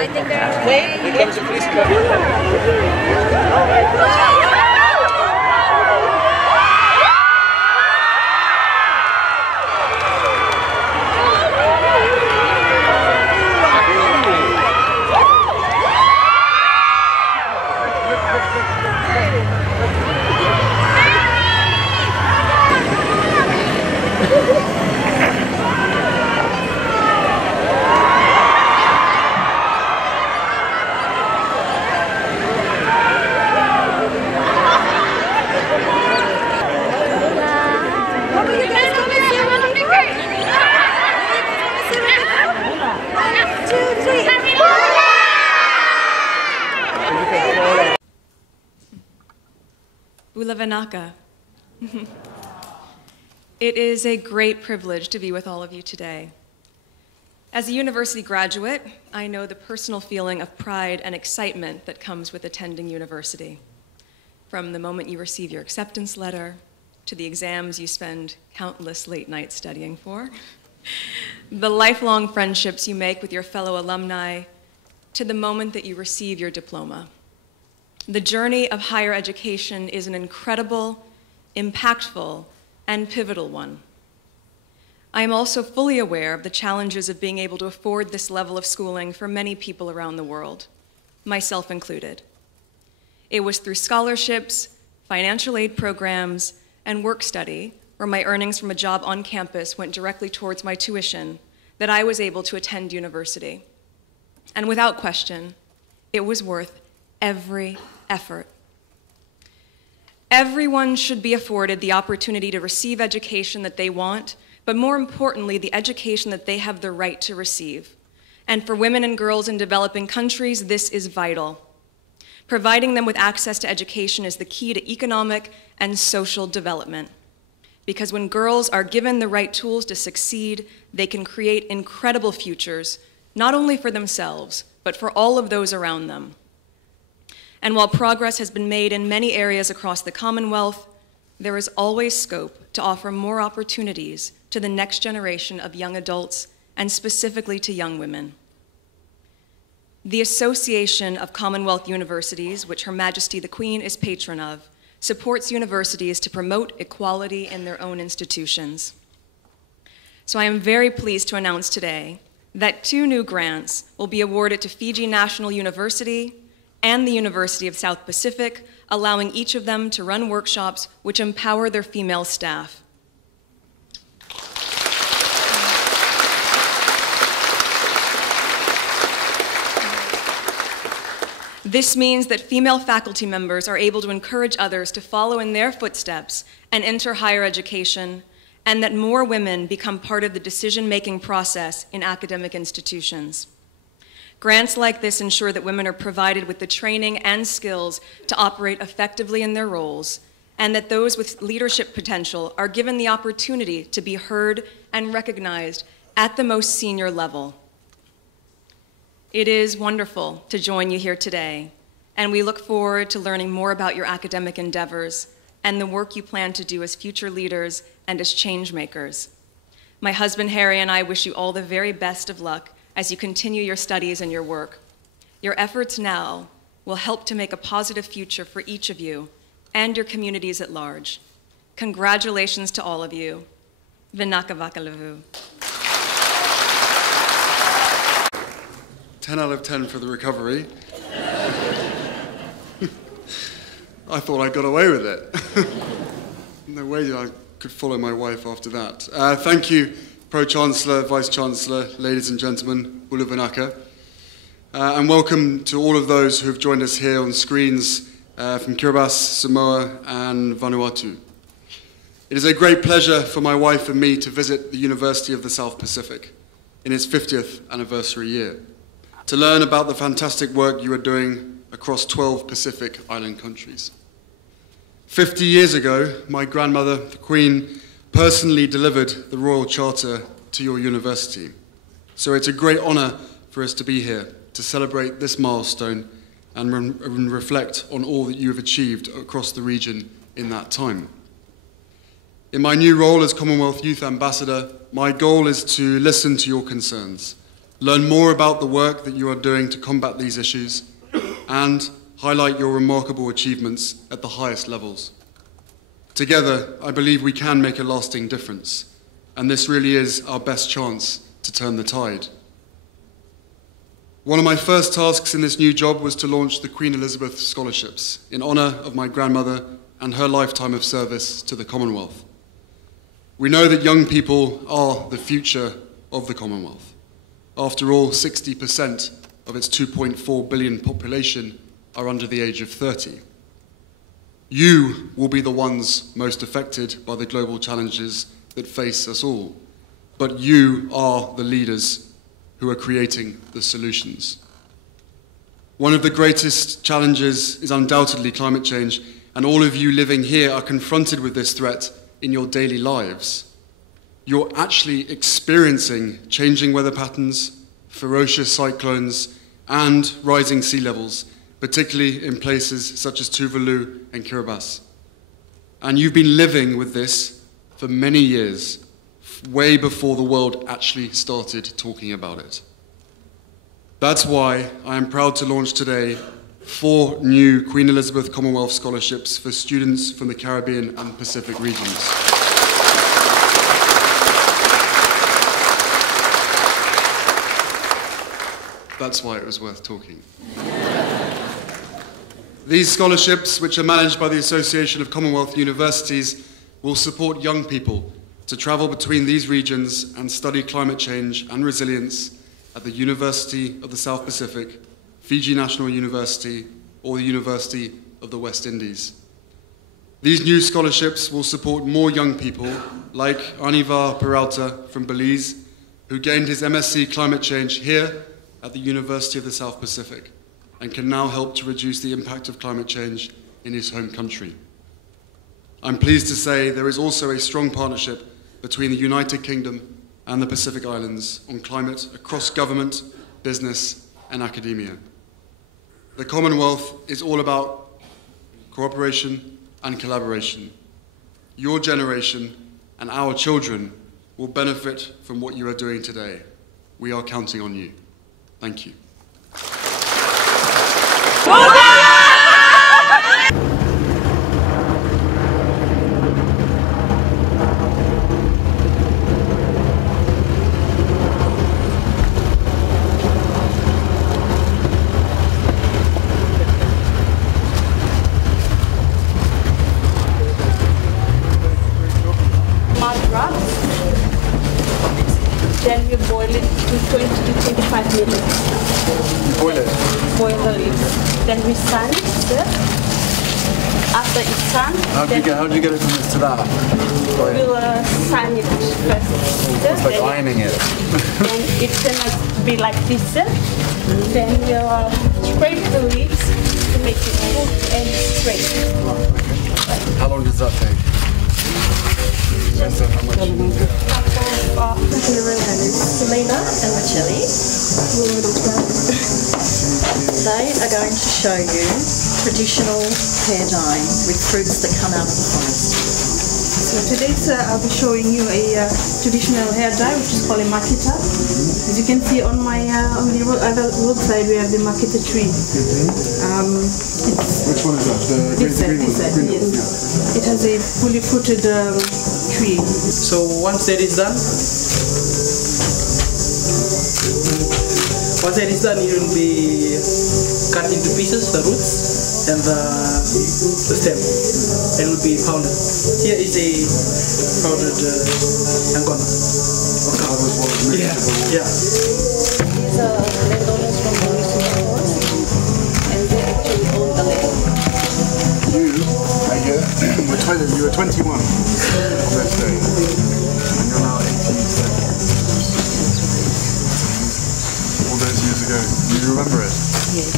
I think they're Here comes the police car. Ulavanaka. It is a great privilege to be with all of you today. As a university graduate, I know the personal feeling of pride and excitement that comes with attending university. From the moment you receive your acceptance letter, to the exams you spend countless late nights studying for, the lifelong friendships you make with your fellow alumni, to the moment that you receive your diploma. The journey of higher education is an incredible, impactful, and pivotal one. I am also fully aware of the challenges of being able to afford this level of schooling for many people around the world, myself included. It was through scholarships, financial aid programs, and work study, where my earnings from a job on campus went directly towards my tuition, that I was able to attend university. And without question, it was worth every effort. Everyone should be afforded the opportunity to receive education that they want, but more importantly, the education that they have the right to receive. And for women and girls in developing countries, this is vital. Providing them with access to education is the key to economic and social development. Because when girls are given the right tools to succeed, they can create incredible futures, not only for themselves, but for all of those around them. And while progress has been made in many areas across the Commonwealth, there is always scope to offer more opportunities to the next generation of young adults and specifically to young women. The Association of Commonwealth Universities, which Her Majesty the Queen is patron of, supports universities to promote equality in their own institutions. So I am very pleased to announce today that 2 new grants will be awarded to Fiji National University and the University of South Pacific, allowing each of them to run workshops which empower their female staff. This means that female faculty members are able to encourage others to follow in their footsteps and enter higher education, and that more women become part of the decision-making process in academic institutions. Grants like this ensure that women are provided with the training and skills to operate effectively in their roles, and that those with leadership potential are given the opportunity to be heard and recognized at the most senior level. It is wonderful to join you here today, and we look forward to learning more about your academic endeavors and the work you plan to do as future leaders and as change makers. My husband Harry and I wish you all the very best of luck as you continue your studies and your work. Your efforts now will help to make a positive future for each of you and your communities at large. Congratulations to all of you. Vinaka Vakalavu. 10 out of 10 for the recovery. I thought I got away with it. No way I could follow my wife after that. Thank you, Pro-Chancellor, Vice-Chancellor, ladies and gentlemen, Ulu Vinaka. And welcome to all of those who have joined us here on screens from Kiribati, Samoa, and Vanuatu. It is a great pleasure for my wife and me to visit the University of the South Pacific in its 50th anniversary year, to learn about the fantastic work you are doing across 12 Pacific Island countries. 50 years ago, my grandmother, the Queen, personally delivered the Royal Charter to your university. So it's a great honour for us to be here to celebrate this milestone and reflect on all that you have achieved across the region in that time. In my new role as Commonwealth Youth Ambassador, my goal is to listen to your concerns, learn more about the work that you are doing to combat these issues, and highlight your remarkable achievements at the highest levels. Together, I believe we can make a lasting difference, and this really is our best chance to turn the tide. One of my first tasks in this new job was to launch the Queen Elizabeth Scholarships in honour of my grandmother and her lifetime of service to the Commonwealth. We know that young people are the future of the Commonwealth. After all, 60% of its 2.4 billion population are under the age of 30. You will be the ones most affected by the global challenges that face us all, but you are the leaders who are creating the solutions. One of the greatest challenges is undoubtedly climate change, and all of you living here are confronted with this threat in your daily lives. You're actually experiencing changing weather patterns, ferocious cyclones, and rising sea levels, particularly in places such as Tuvalu and Kiribati. And you've been living with this for many years, way before the world actually started talking about it. That's why I am proud to launch today 4 new Queen Elizabeth Commonwealth Scholarships for students from the Caribbean and Pacific regions. That's why it was worth talking. These scholarships, which are managed by the Association of Commonwealth Universities, will support young people to travel between these regions and study climate change and resilience at the University of the South Pacific, Fiji National University, or the University of the West Indies. These new scholarships will support more young people, like Anivar Peralta from Belize, who gained his MSc Climate Change here at the University of the South Pacific, and can now help to reduce the impact of climate change in his home country. I'm pleased to say there is also a strong partnership between the United Kingdom and the Pacific Islands on climate across government, business, and academia. The Commonwealth is all about cooperation and collaboration. Your generation and our children will benefit from what you are doing today. We are counting on you. Thank you. Then we boil it to 20 to 25 minutes. Boil it? Boil the leaves. Then we sun it. After it's sun, How do you get it from this to that? we'll sun it first. It's like ironing it. Then it's gonna be like this. Then we'll scrape the leaves to make it smooth and straight. How long does that take? Selena and Michelle. They are going to show you traditional hair dyeing with fruits that come out of the forest. So today I'll be showing you a traditional hair dye which is called a makita. As you can see on my on the other roadside we have the makita tree. Which one is that? This side, yes. It has a fully fruited tree. So once that is done, it will be cut into pieces, the roots and the stem. It will be pounded. Here is a powdered angona. Yeah. These are landowners from the recent forest, and they actually own the land. You were 21 on that day, and you're now 18. All those years ago. Do you remember it? Yes.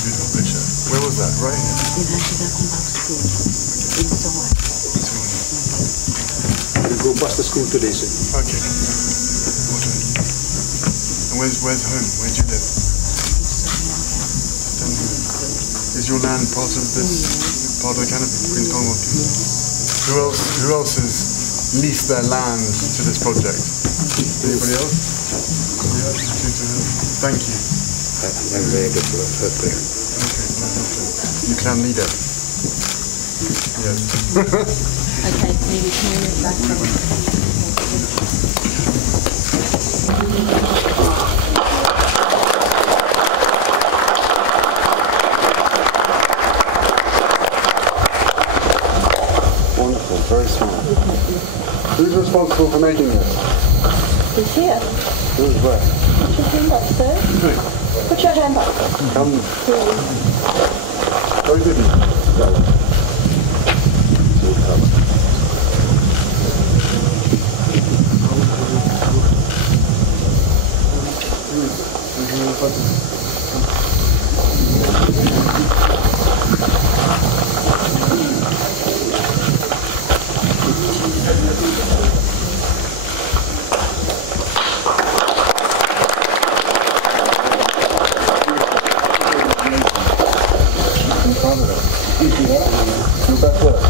Beautiful picture. Where was that? Right here? We go past the school today, sir. Okay. And where's home? Where do you live? Is your land part of this, part of the canopy, Queen's Commonwealth? Who else has leased their land to this project? Anybody else? Thank you. I'm very good for that there. Okay. You clan leader? Yes. Okay, maybe turn it back on. Wonderful, very smart. Who's responsible for making this? Who's here? Who's where? Put your hand up, sir. Put your hand up. Come. Very good. Your best work.